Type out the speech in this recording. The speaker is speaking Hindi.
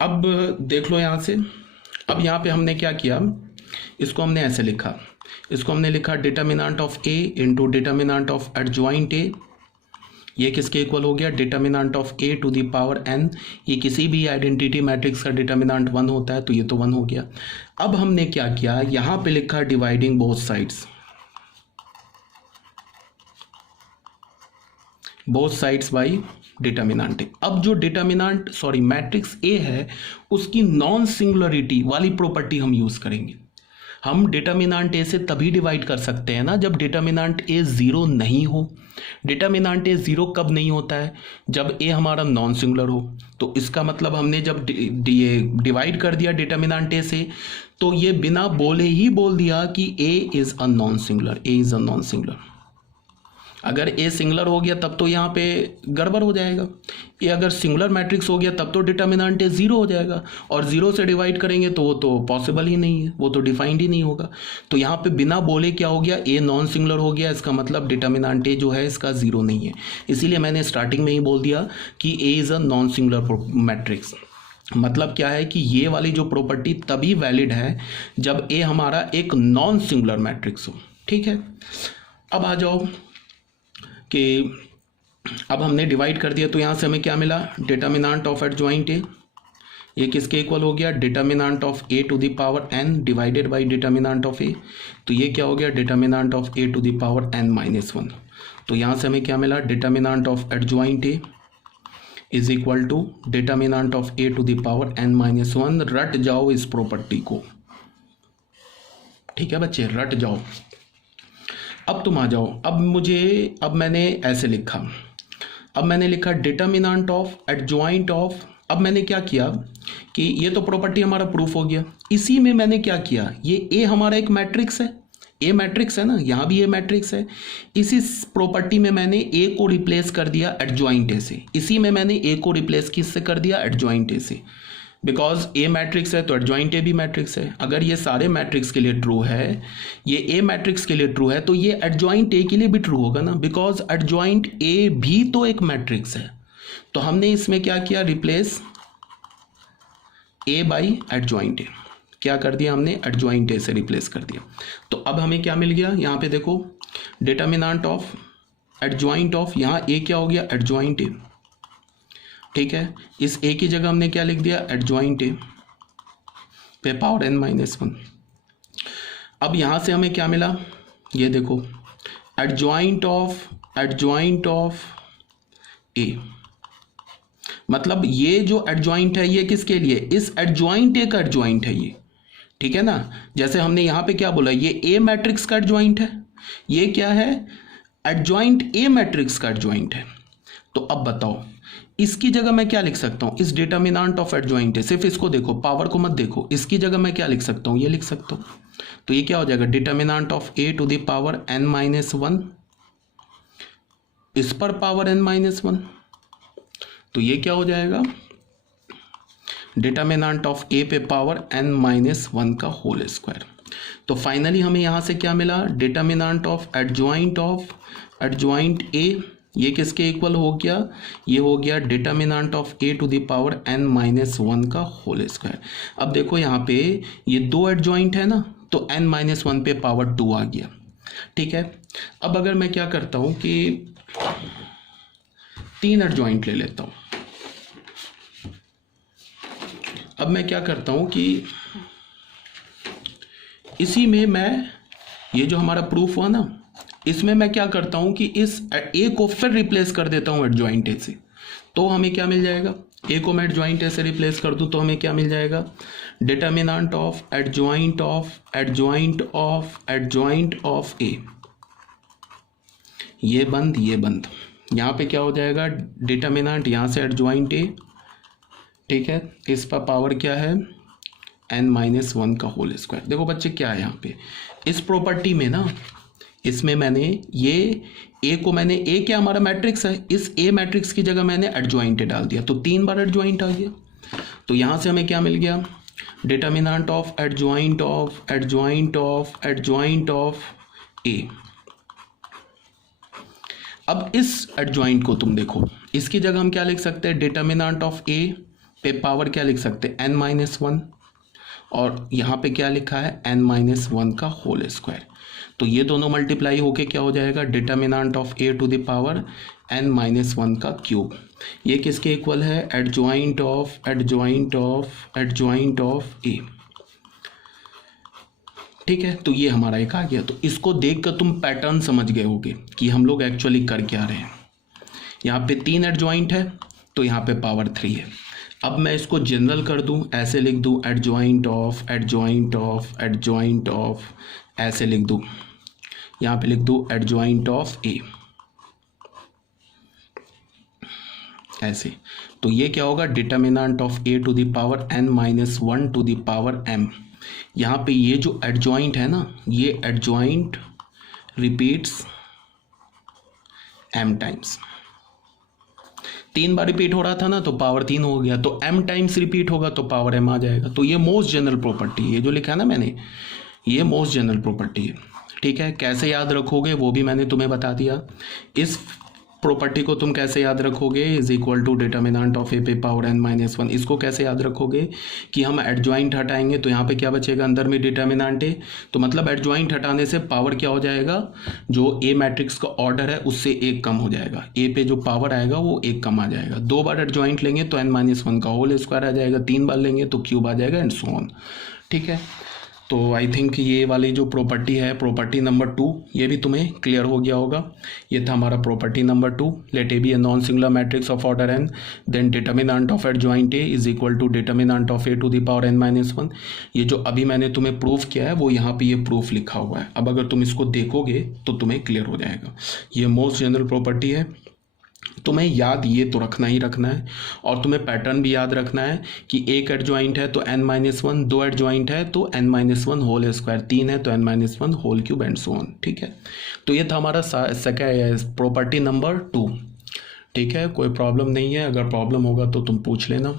अब देख लो यहाँ से, अब यहाँ पे हमने क्या किया, इसको हमने ऐसे लिखा, इसको हमने लिखा determinant of A into determinant of adjoint A. ये किसके इक्वल हो गया, determinant of A to the power n. ये किसी भी आइडेंटिटी मैट्रिक्स का डिटर्मिनेंट 1 होता है, तो ये तो 1 हो गया। अब हमने क्या किया, यहाँ पे लिखा dividing both sides, both sides by determinant A. अब जो डिटर्मिनेंट मैट्रिक्स ए है उसकी नॉन सिंगुलरिटी वाली प्रॉपर्टी हम यूज करेंगे। हम डिटर्मिनेंट ए से तभी डिवाइड कर सकते हैं ना जब डिटर्मिनेंट ए जीरो नहीं हो। डिटर्मिनेंट ए जीरो कब नहीं होता है, जब ए हमारा नॉन सिंगुलर हो। तो इसका मतलब हमने जब डिवाइड कर दिया डिटर्मिनेंट ए से, तो ये बिना बोले ही बोल दिया कि A is a non singular, A is a non singular. अगर ए सिंगुलर हो गया तब तो यहाँ पे गड़बड़ हो जाएगा। ये अगर सिंगुलर मैट्रिक्स हो गया तब तो डिटर्मिनेंट ए जीरो हो जाएगा, और जीरो से डिवाइड करेंगे तो वो तो पॉसिबल ही नहीं है, वो तो डिफाइंड ही नहीं होगा। तो यहाँ पे बिना बोले क्या हो गया, ए नॉन सिंगुलर हो गया, इसका मतलब डिटर्मिनेंट ए जो है इसका जीरो नहीं है। इसीलिए मैंने स्टार्टिंग में ही बोल दिया कि A is a non singular matrix. मतलब क्या है कि ये वाली जो प्रॉपर्टी तभी वैलिड है जब ए हमारा एक नॉन सिंगुलर मैट्रिक्स हो। ठीक है, अब आ जाओ कि अब हमने डिवाइड कर दिया, तो यहाँ से हमें क्या मिला, डिटर्मिनेंट ऑफ एडजॉइंट ए। ये किसके इक्वल हो गया, determinant of A to the power n divided by determinant of A. तो ये क्या हो गया, determinant of A to the power n minus 1। तो यहाँ से हमें क्या मिला, determinant of adjoint A is equal to determinant of A to the power n minus 1। रट जाओ इस प्रॉपर्टी को, ठीक है बच्चे, रट जाओ। अब तुम आ जाओ, अब मैंने ऐसे लिखा, अब मैंने लिखा डिटर्मिनेंट ऑफ एडजॉइंट ऑफ। अब मैंने क्या किया कि ये तो प्रॉपर्टी हमारा प्रूफ हो गया, इसी में मैंने क्या किया, ये ए हमारा एक मैट्रिक्स है, ए मैट्रिक्स है ना, यहाँ भी ए मैट्रिक्स है। इसी प्रॉपर्टी में मैंने ए को रिप्लेस कर दिया एडजॉइंट ए से, इसी में मैंने ए को रिप्लेस किससे कर दिया, एडजॉइंट ए से। बिकॉज ए मैट्रिक्स है तो एडजॉइंट ए भी मैट्रिक्स है। अगर ये सारे मैट्रिक्स के लिए ट्रू है, ये ए मैट्रिक्स के लिए ट्रू है, तो ये एडजॉइंट ए के लिए भी ट्रू होगा ना, बिकॉज एडजॉइंट ए भी तो एक मैट्रिक्स है। तो हमने इसमें क्या किया, replace A by adjoint A. क्या कर दिया हमने, एडजॉइंट ए से रिप्लेस कर दिया। तो अब हमें क्या मिल गया, यहाँ पे देखो डिटर्मिनेंट ऑफ एडजॉइंट ऑफ, यहाँ ए क्या हो गया, एडजॉइंट ए। ठीक है, इस ए की जगह हमने क्या लिख दिया, एडजॉइंट ए पे पावर एन माइनस 1। अब यहां से हमें क्या मिला, ये देखो एडजॉइंट ऑफ ए। मतलब ये जो एडजॉइंट है ये किसके लिए, इस एडजॉइंट ए का एडजॉइंट है ये, ठीक है ना। जैसे हमने यहां पे क्या बोला, ये ए मैट्रिक्स का एडजॉइंट है, ये क्या है, एडजॉइंट ए मैट्रिक्स का एडजॉइंट है। तो अब बताओ इसकी जगह मैं क्या लिख सकता हूं, इस डिटर्मिनेंट ऑफ एडजॉइंट है, सिर्फ इसको देखो, पावर को मत देखो, इसकी जगह मैं क्या लिख सकता हूं, ये लिख सकता हूं। तो ये क्या हो जाएगा, determinant of A to the power n minus 1, इस पर पावर एन माइनस 1। तो ये क्या हो जाएगा, डिटर्मिनेंट ऑफ ए पे पावर एन माइनस 1 का होल स्क्वायर। तो फाइनली हमें यहां से क्या मिला, डिटर्मिनेंट ऑफ एडजॉइंट ए, ये किसके इक्वल हो गया, ये हो गया determinant of A to the power n minus 1 का होल स्क्वायर। अब देखो यहाँ पे ये दो एडजॉइंट है ना, तो एन माइनस 1 पे पावर 2 आ गया। ठीक है, अब अगर मैं क्या करता हूँ कि 3 एडजॉइंट ले लेता हूँ। अब मैं क्या करता हूँ कि इसी में मैं, ये जो हमारा प्रूफ हुआ ना, इसमें मैं क्या करता हूं कि इस ए को फिर रिप्लेस कर देता हूं एडजॉइंट ए से। तो हमें क्या मिल जाएगा, ए को मैं एडजॉइंट ए से रिप्लेस कर दूं तो हमें क्या मिल जाएगा, डिटर्मिनेंट ऑफ एडजॉइंट ऑफ ए। ये बंद, यहां पे क्या हो जाएगा, डिटर्मिनेंट यहां से एडजॉइंट ए, ठीक है, इस पर पावर क्या है, एन माइनस 1 का होल स्क्वायर। देखो बच्चे क्या है यहाँ पे, इस प्रॉपर्टी में ना, इसमें मैंने ये ए को मैंने, ए क्या हमारा मैट्रिक्स है, इस ए मैट्रिक्स की जगह मैंने एडजॉइंट डाल दिया, तो 3 बार एडजॉइंट आ गया। तो यहां से हमें क्या मिल गया, डिटर्मिनेंट ऑफ एडजॉइंट ऑफ ए। अब इस एडजॉइंट को तुम देखो, इसकी जगह हम क्या लिख सकते हैं, डिटर्मिनेंट ऑफ ए पे पावर क्या लिख सकते हैं, n-1, और यहाँ पे क्या लिखा है, n-1 का होल स्क्वायर। तो ये दोनों मल्टीप्लाई होके क्या हो जाएगा, determinant of a to the power n-1 का क्यूब। ये किसके इक्वल है, एडजॉइंट ऑफ a। ठीक है, तो ये हमारा एक आ गया। तो इसको देख कर तुम पैटर्न समझ गए होगे कि हम लोग एक्चुअली कर क्या रहे हैं। यहाँ पे 3 एडजॉइंट है तो यहाँ पे पावर 3 है। अब मैं इसको जनरल कर दूं, ऐसे लिख दूं, एडजॉइंट ऑफ ऐसे लिख दूं, यहाँ पे लिख दूं एडजॉइंट ऑफ a ऐसे। तो ये क्या होगा, determinant of a to the power n-1 to the power m। यहाँ पे ये जो एडजॉइंट है ना, ये एडजॉइंट रिपीट्स m टाइम्स। 3 बार रिपीट हो रहा था ना तो पावर 3 हो गया, तो m टाइम्स रिपीट होगा तो पावर m आ जाएगा। तो ये मोस्ट जनरल प्रॉपर्टी, ये जो लिखा है ना मैंने, ये मोस्ट जनरल प्रॉपर्टी है। ठीक है, कैसे याद रखोगे वो भी मैंने तुम्हें बता दिया। इस प्रॉपर्टी को तुम कैसे याद रखोगे, is equal to determinant of a पे पावर n-1। इसको कैसे याद रखोगे कि हम एडजॉइंट हटाएंगे तो यहाँ पे क्या बचेगा, अंदर में डिटर्मिनेंट है, तो मतलब एडजॉइंट हटाने से पावर क्या हो जाएगा, जो a मैट्रिक्स का ऑर्डर है उससे 1 कम हो जाएगा, a पे जो पावर आएगा वो 1 कम आ जाएगा। 2 बार एडजॉइंट लेंगे तो n-1 का होल स्क्वायर आ जाएगा, 3 बार लेंगे तो क्यूब आ जाएगा, एंड सो ऑन। ठीक है, तो आई थिंक ये वाली जो प्रॉपर्टी है, प्रॉपर्टी नंबर 2, ये भी तुम्हें क्लियर हो गया होगा। ये था हमारा property number 2, let A be a non singular matrix of order n, then determinant of adjoint a is equal to determinant of a to the power n-1। ये जो अभी मैंने तुम्हें प्रूफ किया है वो यहाँ पे ये प्रूफ लिखा हुआ है। अब अगर तुम इसको देखोगे तो तुम्हें क्लियर हो जाएगा। ये मोस्ट जनरल प्रॉपर्टी है, तुम्हें याद ये तो रखना ही रखना है, और तुम्हें पैटर्न भी याद रखना है कि एक एडजॉइंट है तो n-1, 2 एडजॉइंट है तो n-1 होल स्क्वायर, 3 है तो n-1 whole cube, and so on. ठीक है, तो ये था हमारा प्रॉपर्टी नंबर 2। ठीक है, कोई प्रॉब्लम नहीं है, अगर प्रॉब्लम होगा तो तुम पूछ लेना।